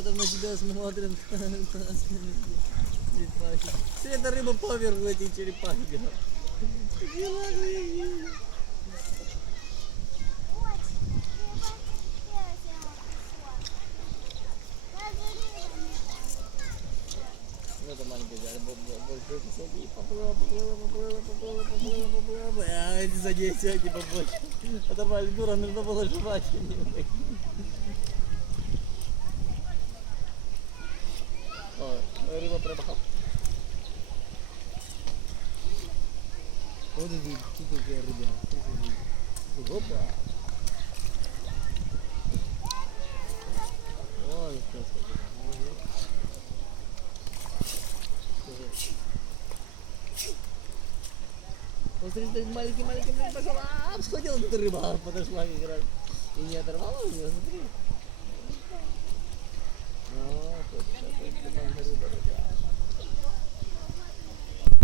Она там на тебя смотрит. Черепахи. Все это рыба поверху этих черепахи. Ну это маленькая взяли, большой кусок и поплыла. А эти за 10 эти побольше. Оторвали дура, нужно было жевать. О, рыба пробахала. Вот иди, тут такая рыба. Опа. Ой, что. Смотри, маленький пошел, схватила тут рыба, подошла как раз. И не оторвала у нее, смотри.